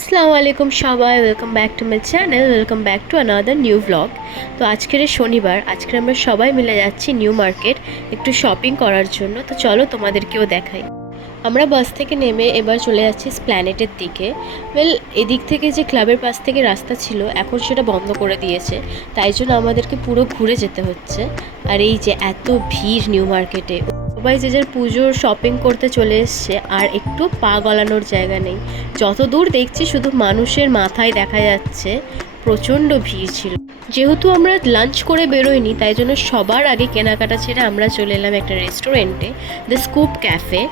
আসসালামু আলাইকুম সবাই, welcome back to my channel, welcome back to another new vlog. তো আজকের শনিবার, আজকে আমরা সবাই মিলে যাচ্ছি নিউ মার্কেট একটু শপিং করার জন্য। তো চলো তোমাদেরকেও দেখাই। আমরা বাস থেকে নেমে এবার চলে যাচ্ছি স্প্ল্যানেটের দিকে। এদিক থেকে যে ক্লাবের পাশ থেকে রাস্তা ছিল এখন সেটা বন্ধ করে দিয়েছে, তাই জন্য আমাদেরকে পুরো ঘুরে যেতে হচ্ছে। আর এই যে এত ভিড় নিউ মার্কেটে, সবাই যে যার পুজোর শপিং করতে চলে এসছে, আর একটু পা গলানোর জায়গা নেই। যত দূর দেখছি শুধু মানুষের মাথায় দেখা যাচ্ছে। প্রচণ্ড ভিড় ছিল। যেহেতু আমরা লাঞ্চ করে বেরোইনি, তাই জন্য সবার আগে কেনাকাটা ছেড়ে আমরা চলে এলাম একটা রেস্টুরেন্টে, দ্য স্কুপ ক্যাফে।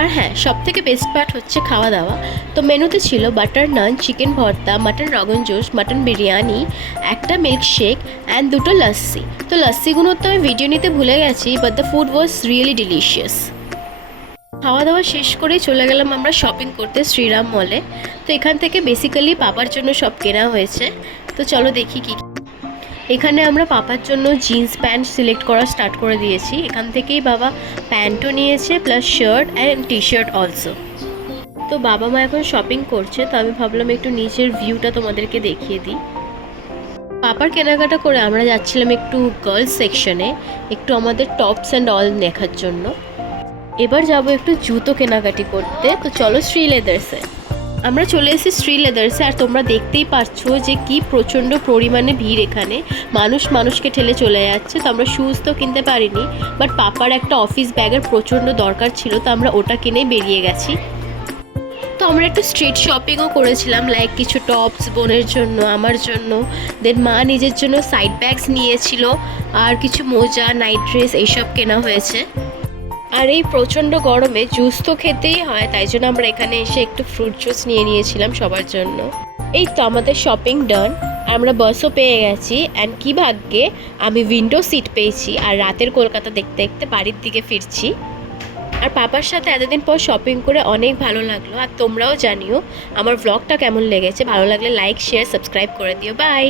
আর হ্যাঁ, সব থেকে বেস্ট পার্ট হচ্ছে খাওয়া দাওয়া। তো মেনুতে ছিল বাটার নান, চিকেন ভর্তা, মাটন রগন জোশ, মাটন বিরিয়ানি, একটা মিল্কশেক অ্যান্ড দুটো লস্যি। তো লস্যিগুলো তো আমি ভিডিও নিতে ভুলে গেছি, but the food was really delicious. খাওয়া দাওয়া শেষ করেই চলে গেলাম আমরা শপিং করতে শ্রীরাম মলে। তো এখান থেকে বেসিক্যালি পাপার জন্য সব কেনা হয়েছে। তো চলো দেখি কী। এখানে আমরা পাপার জন্য জিন্স প্যান্ট সিলেক্ট করা স্টার্ট করে দিয়েছি। এখান থেকেই বাবা প্যান্টও নিয়েছে, plus shirt and T shirt also. তো বাবা মা এখন শপিং করছে, তো আমি ভাবলাম একটু নিচের ভিউটা তোমাদেরকে দেখিয়ে দিই। পাপার কেনাকাটা করে আমরা যাচ্ছিলাম একটু গার্লস সেকশনে, একটু আমাদের টপস অ্যান্ড অল দেখার জন্য। এবার যাব একটু জুতো কেনাকাটি করতে। তো চলো শ্রী লেদার্সে। আমরা চলে এসেছি শ্রী লেদার্সে, আর তোমরা দেখতেই পাচ্ছো যে কি প্রচণ্ড পরিমাণে ভিড় এখানে। মানুষকে ঠেলে চলে যাচ্ছে। তো আমরা শুজ তো কিনতে পারিনি, বাট পাপার একটা অফিস ব্যাগের প্রচণ্ড দরকার ছিল, তো আমরা ওটা কিনেই বেরিয়ে গেছি। তো আমরা একটু স্ট্রিট শপিংও করেছিলাম, লাইক কিছু টপস বোনের জন্য, আমার জন্য, দেন মা নিজের জন্য সাইড ব্যাগস নিয়েছিল, আর কিছু মোজা, নাইট ড্রেস এইসব কেনা হয়েছে। আর এই প্রচণ্ড গরমে জুস তো খেতেই হয়, তাই জন্য আমরা এখানে এসে একটু ফ্রুট জুস নিয়ে নিয়েছিলাম সবার জন্য। এই তো আমাদের শপিং ডান। আমরা বাসও পেয়ে গেছি, অ্যান্ড কী ভাগ্যে আমি উইন্ডো সিট পেয়েছি, আর রাতের কলকাতা দেখতে দেখতে বাড়ির দিকে ফিরছি। আর পাপার সাথে এতদিন পর শপিং করে অনেক ভালো লাগলো। আর তোমরাও জানিও আমার ব্লগটা কেমন লেগেছে। ভালো লাগলে লাইক, শেয়ার, সাবস্ক্রাইব করে দিও। বাই।